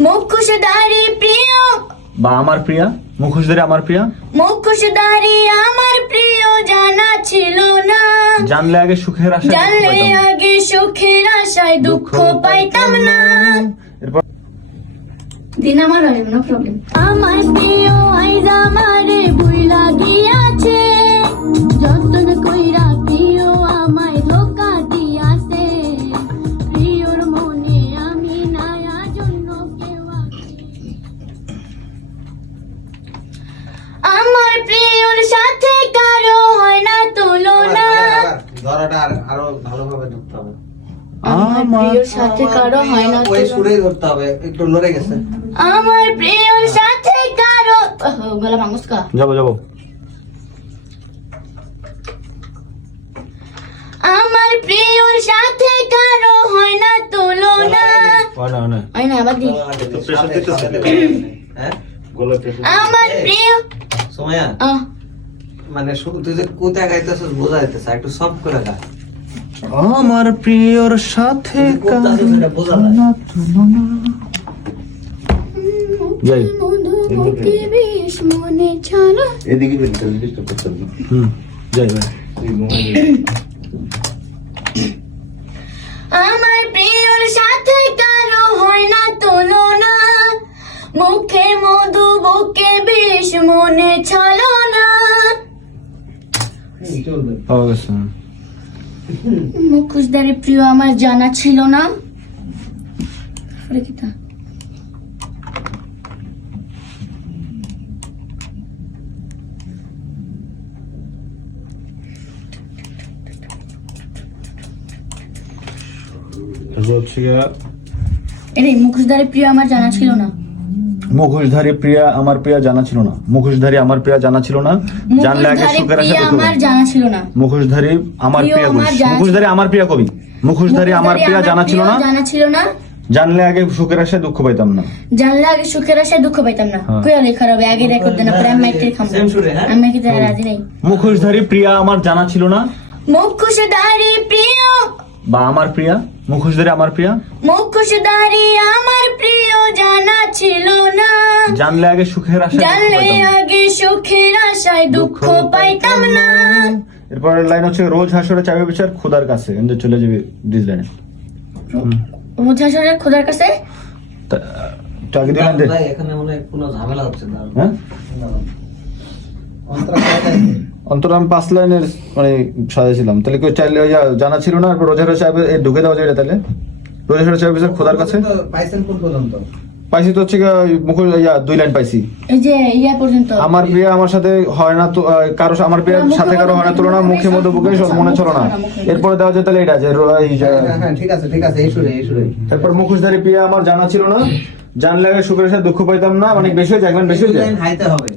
মুখোশধারী প্রিয় বা আমার প্রিয়া, মুখোশধারী আমার প্রিয়া। মুখোশধারী আমার প্রিয় জানা ছিল না, জানলে আগে সুখের আশায় জানলে দুঃখ পাইতাম। আগে সুখের আশায় দুঃখ পাইতাম না। এরপর দিন আমার হলে নো প্রবলেম। আমার প্রিয় আইজ আমারে ভুইলা গিয়াছে, যতন কইরা প্রিয় আমায় ধোকা দিয়াছে। প্রিয়র মনে আমি নায়া জন্য কেউ আছে। আমার প্রিয়র সাথে কারো হয় না তুলনা, ধরাটা আরো ভালোভাবে ধরতে হবে। আমার প্রিয়র সাথে কারো হয় না ওই তুলনা। সুরেই ধরতে হবে, একটু লড়ে গেছে। আমার প্রিয়র সাথে কারো গলা ভাঙুস কা। যাবো যাবো। আমার প্রিয়র সাথে কারো হয় না তুলনা। হয় না আবার দি। হ্যাঁ আমার প্রিয় সোমায়া, মানে তুই যে কোথায় গাইতেছিস বোঝা যাইতেছে, একটু সফট করে গা। আমার প্রিয়র সাথে কোথায় সেটা বোঝা যায়। যাই। মধুমুখে বিষ মনে ছলো। এদিকে ডিস্টার্ব করতে হবে। যাই ভাই। আমার প্রিয়র সাথে কারো হয় না তুলনা, মুখে মধু বুকে বিষ মনে ছলো না। চলবে। পাওয়া গেছে। মুখোশধারী প্রিয় আমার জানা ছিল না। পরে কি তা? এটাই মুখোশধারী প্রিয় আমার জানা ছিল না। মুখোশধারী প্রিয়া আমার প্রিয়া জানা ছিল না। মুখোশধারী আমার প্রিয়া জানা ছিল না, জানলে আগে মুখোশধারী সুখের প্রিয় আশায় দুঃখ আমার পাইতাম। জানা ছিল না। মুখোশধারী আমার প্রিয় প্রিয়া কবি। আমার জানা মুখোশধারী আমার প্রিয়া কবি। মুখোশধারী আমার প্রিয়া জানা ছিল না, জানা ছিল না, জানলে আগে সুখের আশায় দুঃখ পাইতাম না। জানলে আগে সুখের আশায় দুঃখ পাইতাম না। হ্যাঁ। কই লেখা হবে আগে রেকর্ড দেনা পরে আমি একটা খাম। Same সুরে, হ্যাঁ? আমি কি তার রাজি নাই। মুখোশধারী প্রিয়া আমার জানা ছিল না, মুখোশধারী প্রিয় বা আমার প্রিয়া। মুখোশধারী আমার প্রিয়া। মুখোশধারী আমার প্রিয় জানা ছিল না, জানলে আগে সুখের আশায় দুঃখ জানলে পাইতাম। আগে সুখের আশায় দুঃখ পাইতাম না। এরপরের লাইন হচ্ছে রোজ হাসরে চাইবে বিচার খোদার কাছে। এন্ড চলে যাবে ডিস লাইনে। মুঝাসরের খোদার কাছে। আগে দিলাম দে। ভাই, এখানে মনে হয় কোনো ঝামেলা হচ্ছে না। হ্যাঁ অন্তরা কয়টা আছে? অন্তর আমি 5 লাইনের মানে সাজাইছিলাম। তাহলে কেউ চাইলে জানা ছিল না, এরপর রোজার সাহেব ঢুকে দেওয়া যায় তাহলে। রোজার সাহেব বিচার খোদার কাছে পাইছেন কোন পর্যন্ত? পাইছি তো হচ্ছে মুখ 2 লাইন পাইছি। এই যে ইয়া পর্যন্ত। আমার প্রিয়া আমার সাথে হয় না তো কারো আমার প্রিয়ার সাথে কারো হয় না তুলনা, মুখে মধ্যে বুকে মনে চলো না। এরপরে দেওয়া যায় তাহলে এটা যে হ্যাঁ, ঠিক আছে ঠিক আছে, এই সুরে এই সুরে। তারপর মুখোশধারী প্রিয়া আমার জানা ছিল না, জানলে আগে সুখের সাথে দুঃখ পাইতাম না। অনেক বেশি হয়ে যায়, একবার বেশি হয়ে যায়। লাইন হাইতে হবে।